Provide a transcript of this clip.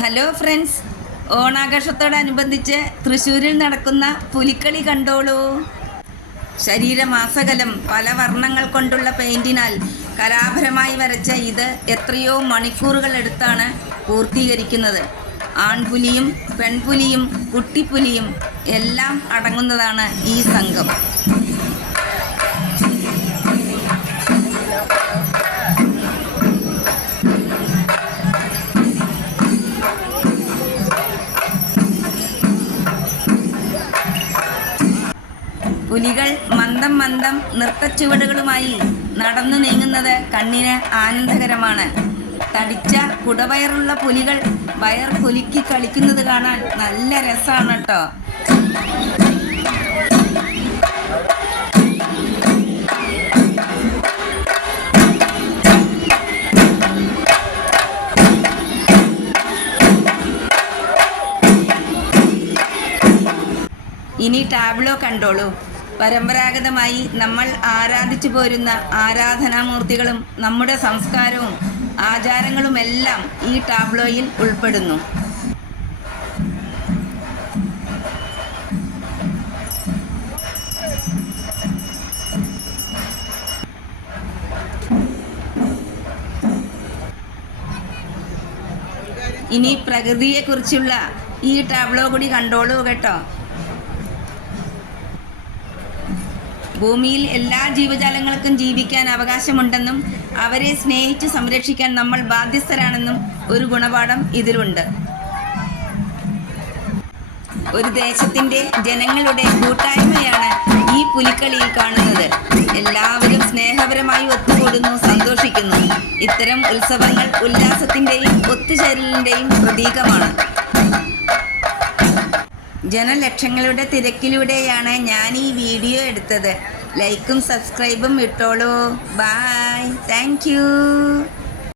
Hello friends, ഓണാഘോഷത്തോടനുബന്ധിച്ച് തൃശ്ശൂരിൽ നടക്കുന്ന പുലിക്കളി കണ്ടോളൂ. ശരീരമാസകലം പല വർണ്ണങ്ങൾ കൊണ്ടുള്ള പെയിൻറ്റിനാൽ കലാപരമായി വരച്ച ഇത് എത്രയോ മണിക്കൂറുകൾ എടുത്താണ് പൂർത്തീകരിക്കുന്നത്. ആൺപുലിയും പെൺപുലിയും കുട്ടിപ്പുലിയും എല്ലാം അടങ്ങുന്നതാണ് ഈ സംഘം. പുലികൾ മന്ദം മന്ദം നൃത്തച്ചുവടുകളുമായി നടന്നു നീങ്ങുന്നത് കണ്ണിന് ആനന്ദകരമാണ്. തടിച്ച കുടവയറുള്ള പുലികൾ വയർ കുലുക്കി കളിക്കുന്നത് കാണാൻ നല്ല രസമാണ് കേട്ടോ. ഇനി ടാബ്ലോ കണ്ടോളൂ. പരമ്പരാഗതമായി നമ്മൾ ആരാധിച്ചു പോരുന്ന ആരാധനാമൂർത്തികളും നമ്മുടെ സംസ്കാരവും ആചാരങ്ങളുമെല്ലാം ഈ ടാബ്ലോയിൽ ഉൾപ്പെടുന്നു. ഇനി പ്രകൃതിയെക്കുറിച്ചുള്ള ഈ ടാബ്ലോ കൂടി കണ്ടോളൂ കേട്ടോ. ഭൂമിയിൽ എല്ലാ ജീവജാലങ്ങൾക്കും ജീവിക്കാൻ അവകാശമുണ്ടെന്നും അവരെ സ്നേഹിച്ച് സംരക്ഷിക്കാൻ നമ്മൾ ബാധ്യസ്ഥരാണെന്നും ഒരു ഗുണപാഠം ഇതിലുണ്ട്. ഒരു ദേശത്തിൻ്റെ ജനങ്ങളുടെ കൂട്ടായ്മയാണ് ഈ പുലിക്കളിയിൽ കാണുന്നത്. എല്ലാവരും സ്നേഹപരമായി ഒത്തുകൂടുന്നു, സന്തോഷിക്കുന്നു. ഇത്തരം ഉത്സവങ്ങൾ ഉല്ലാസത്തിൻ്റെയും ഒത്തുചേരലിൻ്റെയും പ്രതീകമാണ്. ജനലക്ഷങ്ങളുടെ തിരക്കിലൂടെയാണ് ഞാൻ ഈ വീഡിയോ എടുത്തത്. ലൈക്കും സബ്സ്ക്രൈബും ഇട്ടോളൂ. Bye, thank U.